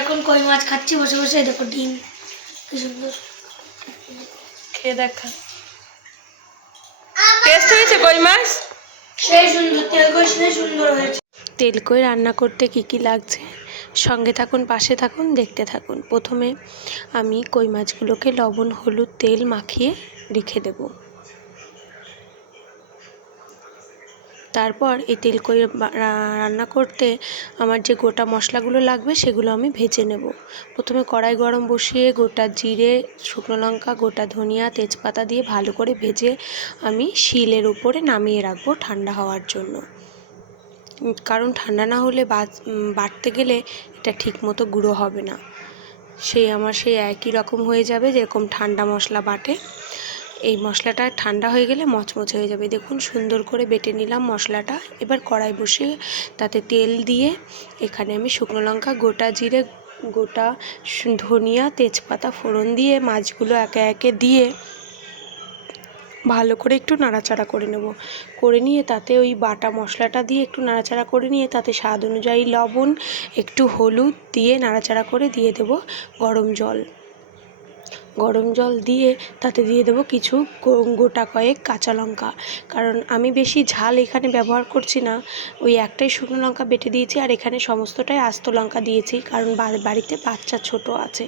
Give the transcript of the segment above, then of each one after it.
এখন কই মাছ খাচ্ছি বসে বসে। দেখো ডিম কি সুন্দর, খেয়ে দেখা। টেস্ট হয়েছে কই মাছ? সেই সুন্দর, তেল কই সেই সুন্দর হয়েছে। তেল কই রান্না করতে কি কি লাগছে সঙ্গে থাকুন, পাশে থাকুন, দেখতে থাকুন। প্রথমে আমি কই মাছগুলোকে লবণ হলুদ তেল মাখিয়ে রেখে দেব। তারপর এই তেল কই রান্না করতে আমার যে গোটা মশলাগুলো লাগবে সেগুলো আমি ভেজে নেব। প্রথমে কড়াই গরম বসিয়ে গোটা জিরে, শুকনো লঙ্কা, গোটা ধনিয়া, তেজপাতা দিয়ে ভালো করে ভেজে আমি শিলের উপরে নামিয়ে রাখবো ঠান্ডা হওয়ার জন্য। কারণ ঠান্ডা না হলে বাটতে গেলে এটা ঠিক মতো গুঁড়ো হবে না, সেই একই রকম হয়ে যাবে যেরকম ঠান্ডা মশলা বাটে। এই মশলাটা ঠান্ডা হয়ে গেলে মচমচে হয়ে যাবে। দেখুন সুন্দর করে বেটে নিলাম মশলাটা। এবার কড়াই বসিয়ে তাতে তেল দিয়ে এখানে আমি শুকনো লঙ্কা, গোটা জিরে, গোটা ধনিয়া, তেজপাতা ফোড়ন দিয়ে মাছগুলো একে একে দিয়ে ভালো করে একটু নাড়াচাড়া করে নেব। করে নিয়ে তাতে ওই বাটা মশলাটা দিয়ে একটু নাড়াচাড়া করে নিয়ে তাতে স্বাদ অনুযায়ী লবণ, একটু হলুদ দিয়ে নাড়াচাড়া করে দিয়ে দেব গরম জল। গরম জল দিয়ে তাতে দিয়ে দেবো কিছু গোটা কয়েক কাঁচা লঙ্কা। কারণ আমি বেশি ঝাল এখানে ব্যবহার করছি না, ওই একটাই শুকনো লঙ্কা বেটে দিয়েছি আর এখানে সমস্তটাই আস্ত লঙ্কা দিয়েছি, কারণ বাড়িতে বাচ্চা ছোট আছে।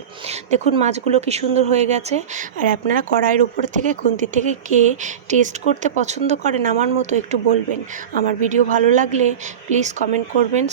দেখুন মাছগুলো কি সুন্দর হয়ে গেছে। আর আপনারা কড়াইয়ের উপর থেকে খুন্তি থেকে কে টেস্ট করতে পছন্দ করেন আমার মতো একটু বলবেন। আমার ভিডিও ভালো লাগলে প্লিজ কমেন্ট করবেন।